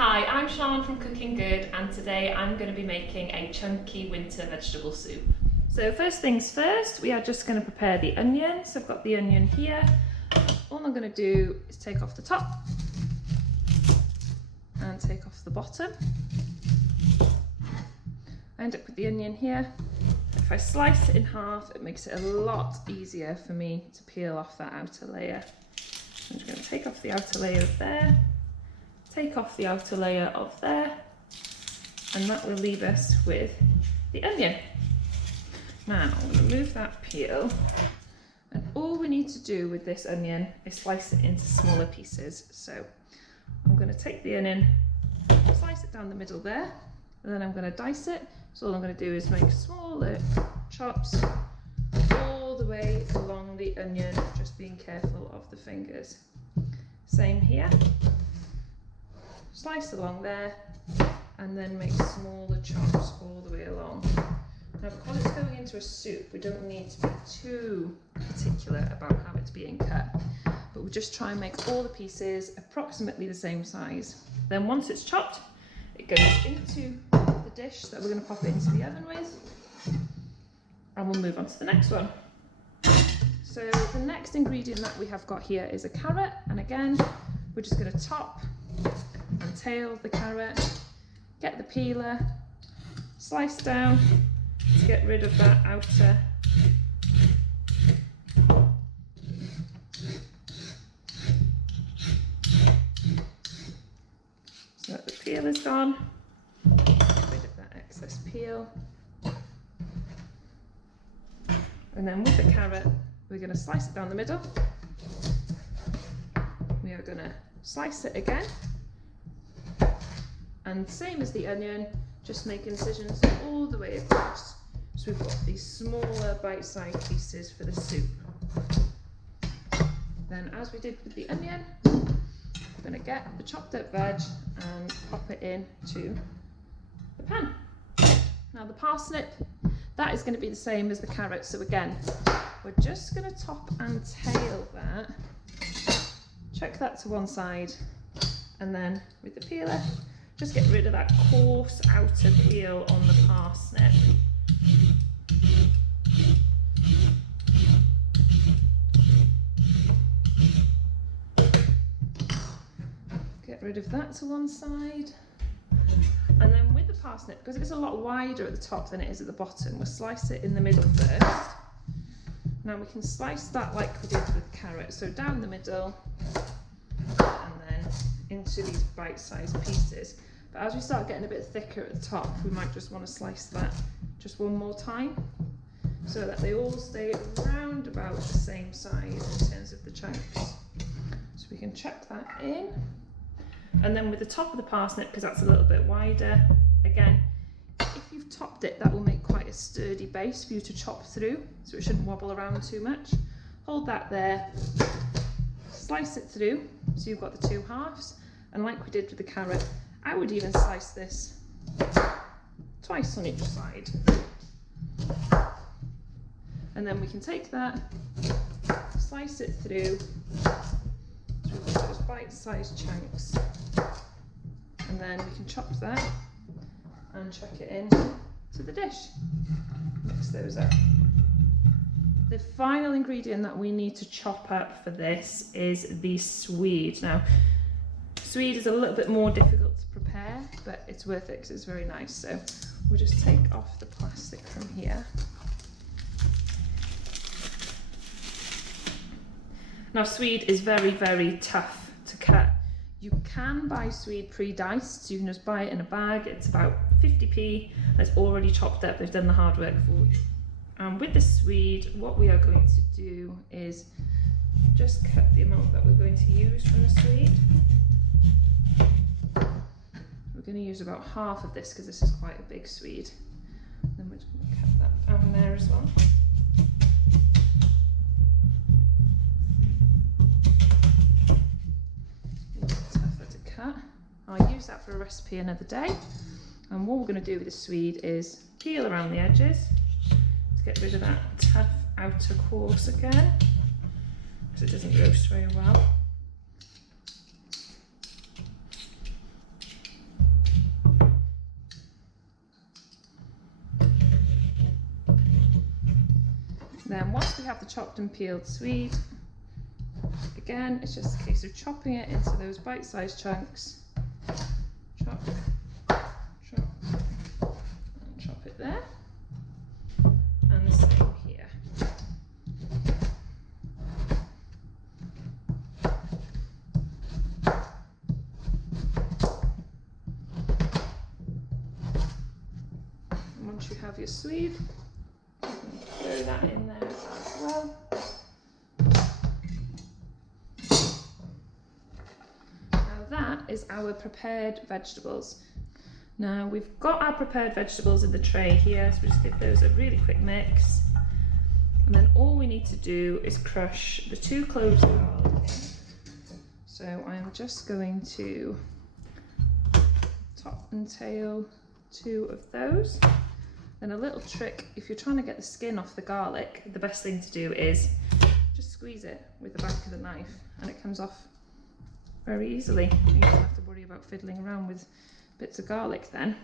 Hi, I'm Sian from Cooking Good, and today I'm going to be making a chunky winter vegetable soup. So first things first, we are just going to prepare the onion. So I've got the onion here. All I'm going to do is take off the top and take off the bottom. I end up with the onion here. If I slice it in half, it makes it a lot easier for me to peel off that outer layer. I'm just going to take off the outer layer of there. Take off the outer layer of there, and that will leave us with the onion. Now I'm going to remove that peel, and all we need to do with this onion is slice it into smaller pieces. So I'm going to take the onion, slice it down the middle there, and then I'm going to dice it. So all I'm going to do is make smaller chops all the way along the onion, just being careful of the fingers. Same here. Slice along there and then make smaller chops all the way along. Now because it's going into a soup, we don't need to be too particular about how it's being cut, but we'll just try and make all the pieces approximately the same size. Then once it's chopped, it goes into the dish that we're going to pop it into the oven with, and we'll move on to the next one. So the next ingredient that we have got here is a carrot, and again we're just going to top and tail the carrot, get the peeler, slice down to get rid of that outer so that the peel is gone, get rid of that excess peel, and then with the carrot we're going to slice it down the middle. We are going to slice it again. And same as the onion, just make incisions all the way across. So we've got these smaller bite-sized pieces for the soup. Then as we did with the onion, we're going to get the chopped up veg and pop it into the pan. Now the parsnip, that is going to be the same as the carrot. So again, we're just going to top and tail that. Chuck that to one side, and then with the peeler, just get rid of that coarse outer peel on the parsnip. Get rid of that to one side. And then with the parsnip, because it's a lot wider at the top than it is at the bottom, we'll slice it in the middle first. Now we can slice that like we did with the carrot, so down the middle and then into these bite-sized pieces. But as we start getting a bit thicker at the top, we might just want to slice that just one more time so that they all stay around about the same size in terms of the chunks. So we can chuck that in. And then with the top of the parsnip, because that's a little bit wider, again, if you've topped it, that will make quite a sturdy base for you to chop through, so it shouldn't wobble around too much. Hold that there, slice it through, so you've got the two halves, and like we did with the carrot, I would even slice this twice on each side. And then we can take that, slice it through, so we've got those bite-sized chunks, and then we can chop that and chuck it in to the dish. Mix those up. The final ingredient that we need to chop up for this is the swede. Now, swede is a little bit more difficult to prepare, but it's worth it because it's very nice. So we'll just take off the plastic from here. Now, swede is very, very tough to cut. You can buy swede pre-diced, so you can just buy it in a bag. It's about 50p, and it's already chopped up. They've done the hard work for you. And with the swede, what we are going to do is just cut the amount that we're going to use from the swede. We're going to use about half of this because this is quite a big swede. Then we're just going to cut that down there as well. I'll use that for a recipe another day. And what we're going to do with the swede is peel around the edges to get rid of that tough outer course again, because it doesn't roast very well. then once we have the chopped and peeled swede, again, it's just a case of chopping it into those bite-sized chunks. Chop, chop, and chop it there. And the same here. And once you have your swede, you can throw that in there as well. That is our prepared vegetables. Now we've got our prepared vegetables in the tray here, so we just give those a really quick mix. And then all we need to do is crush the 2 cloves of garlic in. So I'm just going to top and tail 2 of those. Then a little trick, if you're trying to get the skin off the garlic, the best thing to do is just squeeze it with the back of the knife and it comes off very easily. You don't have to worry about fiddling around with bits of garlic then.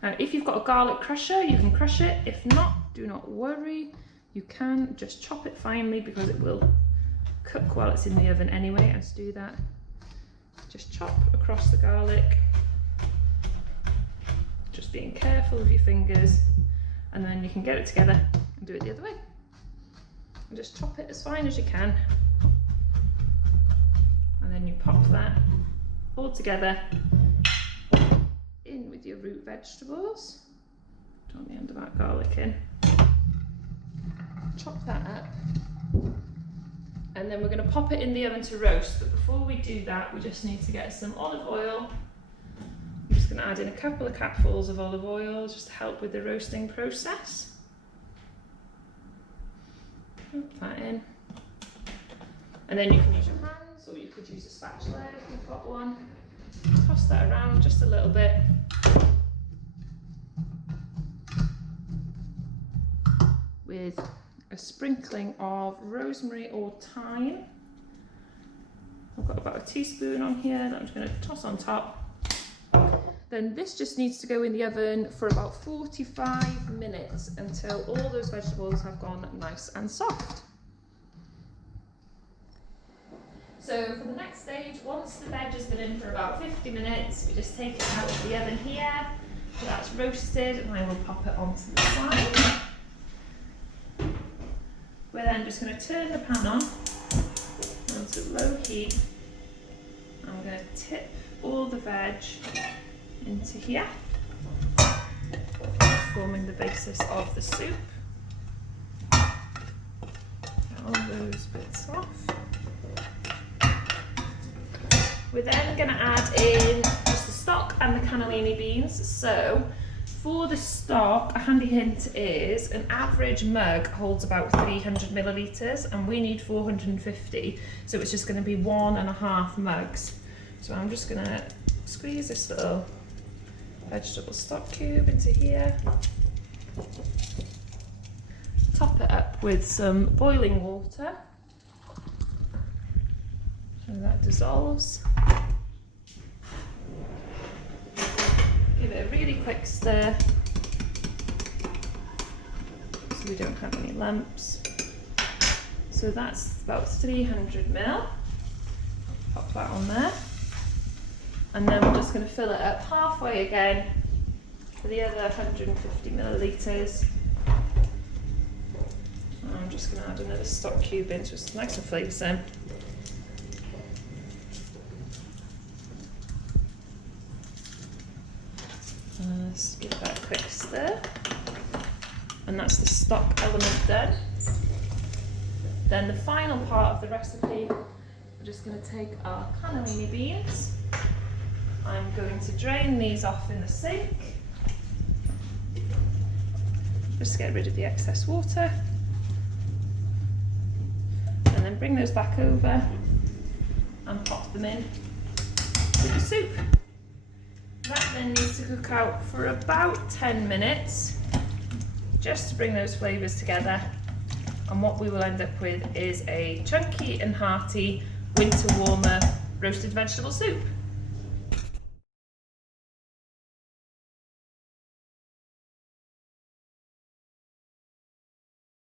Now if you've got a garlic crusher, you can crush it. If not, do not worry. You can just chop it finely because it will cook while it's in the oven anyway. And to do that, just chop across the garlic, just being careful with your fingers, and then you can get it together and do it the other way. And just chop it as fine as you can. And then you pop that all together in with your root vegetables. Don't the end of that garlic in. Chop that up. And then we're going to pop it in the oven to roast. But before we do that, we just need to get some olive oil. I'm just going to add in a couple of capfuls of olive oil just to help with the roasting process. Put that in. And then you can use your hands, or you could use a spatula if you've got one. Toss that around just a little bit. With a sprinkling of rosemary or thyme. I've got about a teaspoon on here that I'm just going to toss on top. Then this just needs to go in the oven for about 45 minutes until all those vegetables have gone nice and soft. So for the next stage, once the veg has been in for about 50 minutes, we just take it out of the oven here. So that's roasted, and I will pop it onto the side. We're then just going to turn the pan on onto low heat. And we're going to tip all the veg into here, forming the basis of the soup. Get all those bits off. We're then going to add in just the stock and the cannellini beans. So for the stock, a handy hint is an average mug holds about 300 millilitres and we need 450. So it's just going to be 1.5 mugs. So I'm just going to squeeze this little vegetable stock cube into here. Top it up with some boiling water. So that dissolves. Give it a really quick stir so we don't have any lumps. So that's about 300 ml. Pop that on there. And then we're just going to fill it up halfway again for the other 150 millilitres. I'm just going to add another stock cube in so it's nice and flavoursome. Let's give that a quick stir. And that's the stock element done. Then the final part of the recipe, we're just going to take our cannellini beans. I'm going to drain these off in the sink. Just get rid of the excess water. And then bring those back over and pop them in with the soup. That then needs to cook out for about 10 minutes, just to bring those flavours together. And what we will end up with is a chunky and hearty winter warmer roasted vegetable soup.